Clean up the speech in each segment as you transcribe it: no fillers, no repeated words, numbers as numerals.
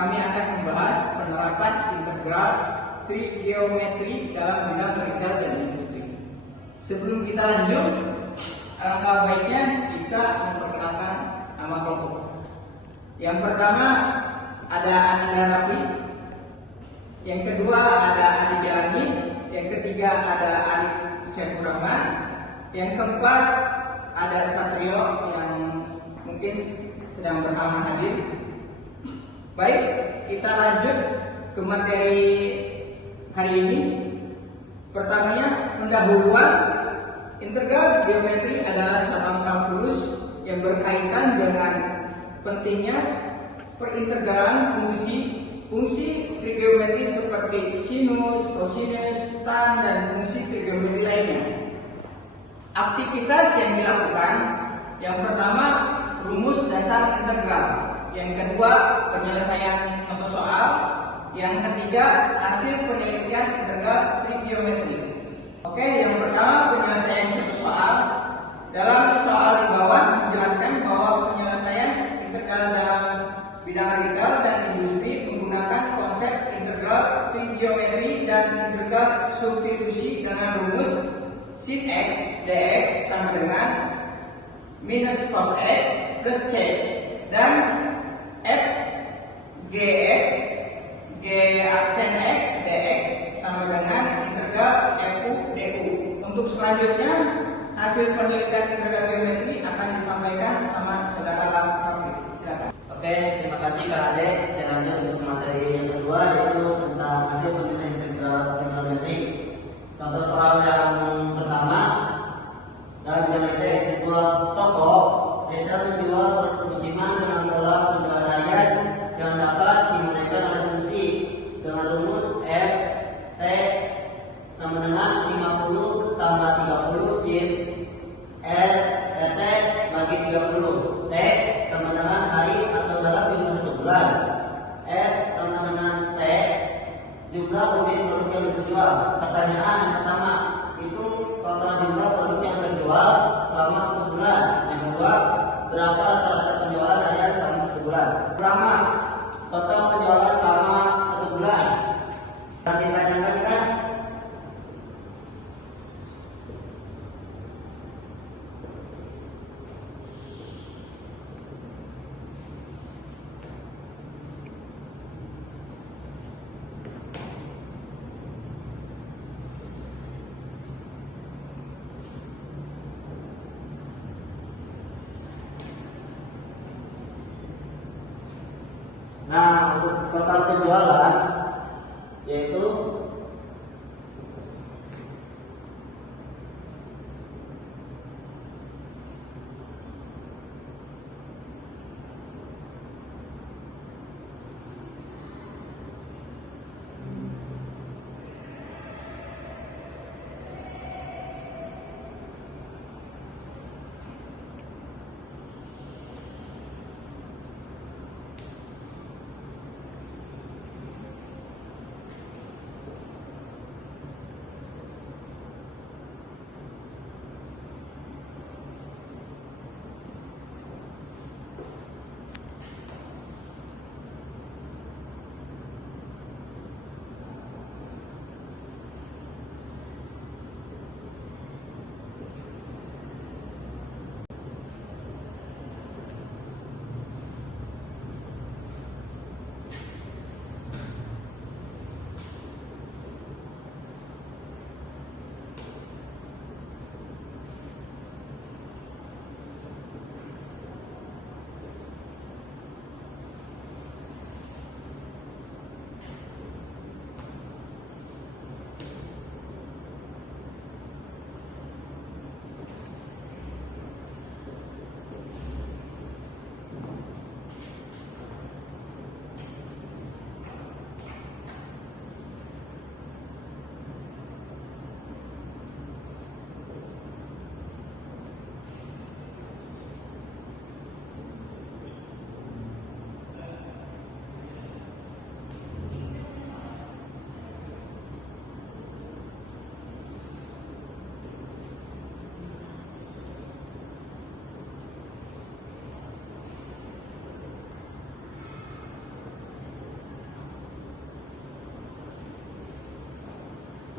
kami akan membahas penerapan integral trigonometri dalam bidang retail dan industri. Sebelum kita lanjut, alangkah baiknya kita memperkenalkan nama kelompok. Yang pertama ada Ananda Rafi, yang kedua ada Adi Jalani, yang ketiga ada Arif Syafurrahman, yang keempat ada Satrio yang mungkin sedang berhalangan hadir. Baik, kita lanjut ke materi hari ini. Pertamanya, pendahuluan. Integral geometri adalah cabang kalkulus yang berkaitan dengan pentingnya perintegralan fungsi trigonometri seperti sinus, kosinus, tan, dan fungsi trigonometri lainnya. Aktivitas yang dilakukan, yang pertama rumus dasar integral, yang kedua penyelesaian contoh soal, yang ketiga hasil penelitian integral trigonometri. Oke, yang pertama penyelesaian contoh soal. Dalam soal di bawah menjelaskan bahwa penyelesaian integral dalam bidang retail dan industri menggunakan konsep integral trigonometri dan integral substitusi dengan rumus sin x dx sama dengan minus cos x plus c, dan f gx g aksen x dx sama dengan integral fu du. Untuk selanjutnya hasil penelitian integral geometri akan disampaikan sama saudara Rafi. Silakan. Oke, terima kasih Kak Ade. Saya lanjut untuk materi yang kedua, yaitu tentang hasil penelitian integral trigonometri. Contoh soal yang pertama, dalam bidang retail sebuah toko retail menjual musiman dengan pola pegadaian yang dapat digunakan oleh fungsi dengan rumus f t sama dengan 50 tambah 30 sin r rt bagi 30. T sama dengan hari atau dalam jumlah 1 bulan. F sama dengan T jumlah unit produk yang terjual. Pertanyaan yang pertama, itu total jumlah produk yang terjual selama 1 bulan. Yang kedua, berapa rata-rata penjualan hanya selama 1 bulan. Pertama, total penjualan selama 1 bulan. Kita tanyakan kan? Nah, untuk total penjualan yaitu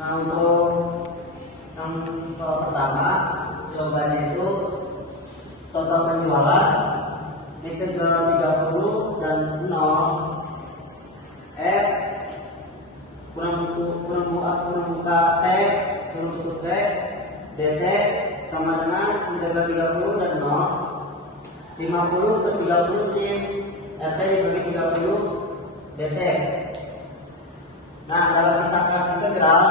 Nah, untuk yang soal pertama, jawabannya itu total penjualan integral 30 dan 0 F kurang buka T kurang tutup T dt sama dengan integral 30 dan 0 50 plus 30 sin RT dibagi 30 dt. Nah, dalam pisahkan integral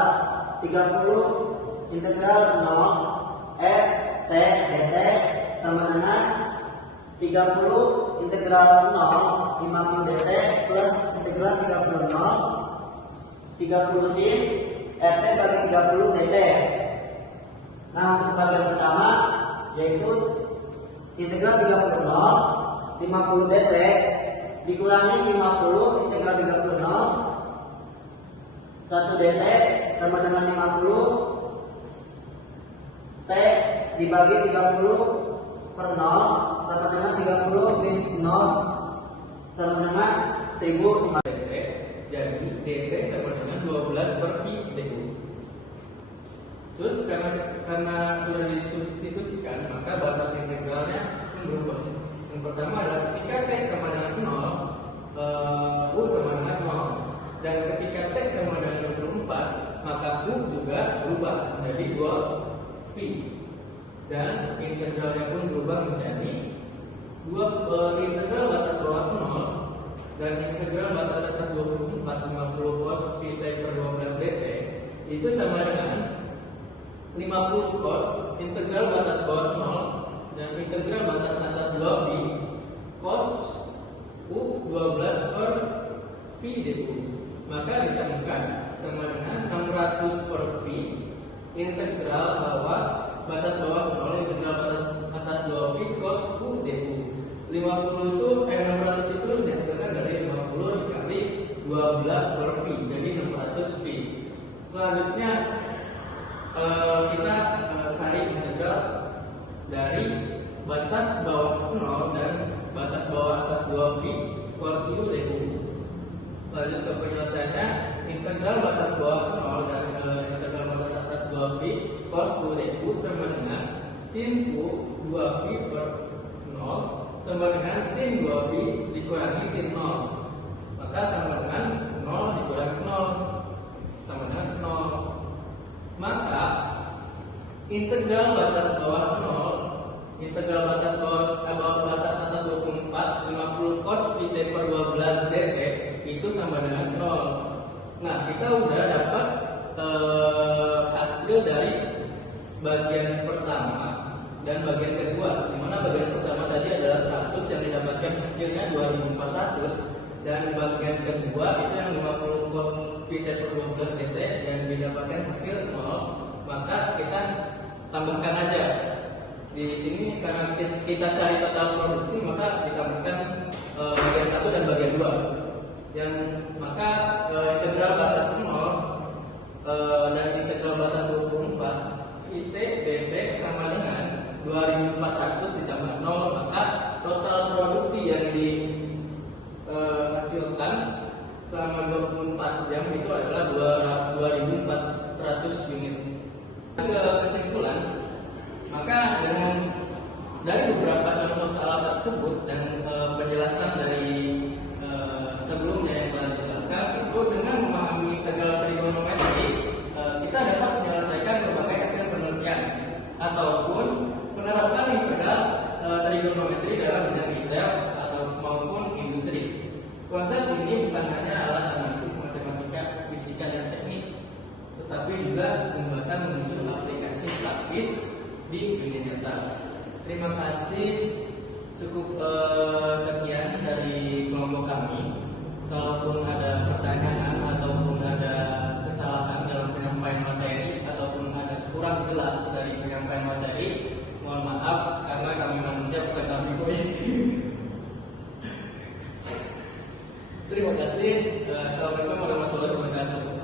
30 integral 0 F T dt sama dengan 30 integral 0 50 dt plus integral 30 30 sin RT bagi 30 dt. Nah, untuk bagian pertama yaitu integral 30 50 dt dikurangi 50 integral 30 1 dt sama dengan 50 T dibagi 30 per 0 sama dengan 30 min 0 sama dengan 1000. Jadi dt sama dengan 12 per pi du. Terus karena sudah disubstitusikan, maka batas integralnya berubah. Yang pertama adalah ketika t sama dengan 0, u sama dengan 0, dan ketika t sama dengan 24, maka u juga berubah menjadi 2 pi. Dan integralnya pun berubah menjadi integral batas bawah 0 dan integral batas atas 24 50 cos pi t per 12 dt itu sama dengan 50 cos integral batas bawah 0 dan integral batas atas 2 pi cos u 12 per pi du. Maka ditemukan sama dengan 600 per pi integral batas bawah 0 integral batas atas 2 pi cos u du. 50 itu 600 itu dihasilkan dari 50 dikali 12 per pi, jadi 600 pi. Selanjutnya kita cari integral dari batas bawah 0 dan batas bawah atas 2 pi cos u du. Lanjut ke penyelesaiannya, integral batas bawah 0 dan integral batas atas 2 pi cos u du sama dengan sin u 2 pi per 0 sama dengan sin 2 pi dikurangi sin 0. Maka sama dengan 0 dikurangi 0 sama dengan 0. Maka integral batas bawah 0 integral batas batas atas 24 50 cos pi t per 12 dt itu sama dengan 0. Nah, kita udah dapat hasil dari bagian pertama dan bagian kedua, di mana bagian pertama tadi adalah 100 yang didapatkan hasilnya 2400 dan bagian kedua itu yang 50 cos pi t per 12 dt dan didapatkan hasil 0. Maka kita tambahkan aja di sini karena kita cari total produksi, maka ditambahkan bagian 1 dan bagian 2 yang maka integral batas 0 dan integral batas 24 pi t dt sama dengan 2400 ditambah 0, maka total produksi yang dihasilkan selama 24 jam itu adalah 2400 unit. Ke kesimpulan, maka dari beberapa contoh soal tersebut dan penjelasan dari sebelumnya yang telah dijelaskan, itu dengan memahami integral trigonometri kita dapat menyelesaikan berbagai hasil penelitian ataupun menerapkan integral trigonometri dalam bidang retail atau maupun industri. Konsep ini bukan hanya alat analisis matematika, fisika, dan teknik, tetapi juga membuatkan muncul aplikasi praktis di dunia nyata. Terima kasih. Cukup sekian dari kelompok kami. Kalaupun ada pertanyaan ataupun ada kesalahan dalam penyampaian materi ataupun ada kurang jelas dari penyampaian materi, mohon maaf karena kami manusia bukan kami boy. Terima kasih. Assalamualaikum warahmatullahi wabarakatuh.